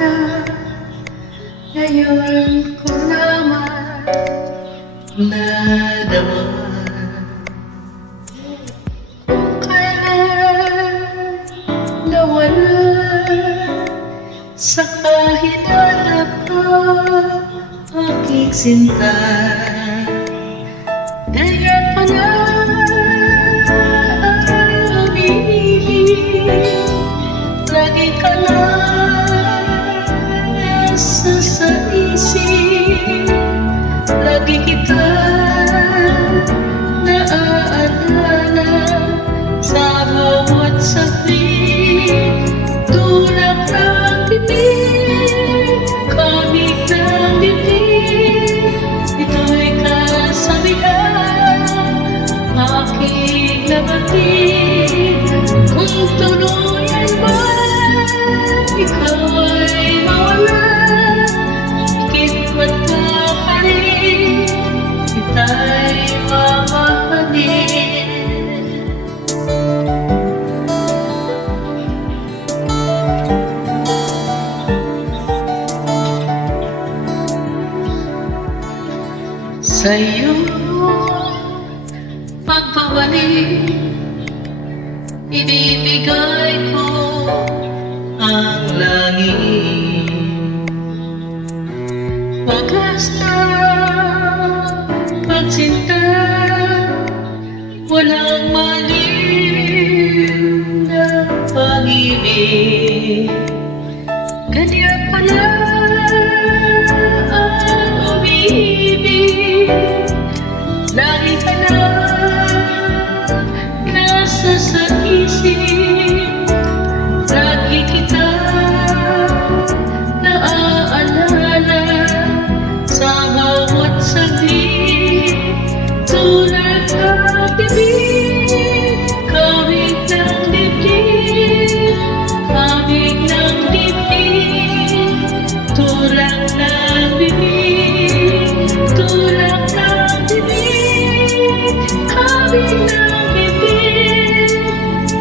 na ngayon ko naman nadama. Kung kailan nawala sa kahinanap ko aking sinta, ganyan pala ang umiibig. Lagi ka lang nasa sa isip, lagi kita naaalala sa bawat saglit. Tulak ng bibig, kamig ng dibdib, ito'y kasabihan aking nabatid. Kung tuluyan ba ikaw ay mawala, ikitmat ka pa rin, kita'y mamahalin. Sa'yo pagbabalik, ibibigay ko ang langit. Wagas na pagsinta, walang malim na pag-ibig. Ganyan pala ang umibig, lagi ka na nasa sa isip, lagi kita naaalala sa bawat saglit. Tulad ng bibig, kamig ng dibdib, kamig ng dibdib. Tulad ng bibig, tulad ng bibig, kamig ng dibdib,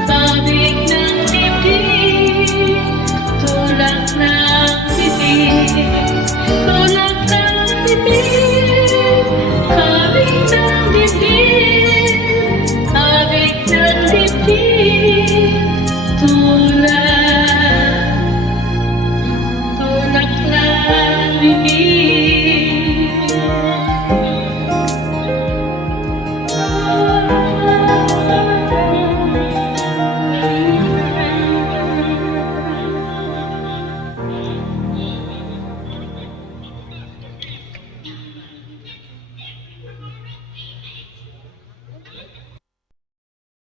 kamig ng dibdib. Tulad ng bibig, tulad ng bibig, kamig ng dibdib, kamig ng dibdib.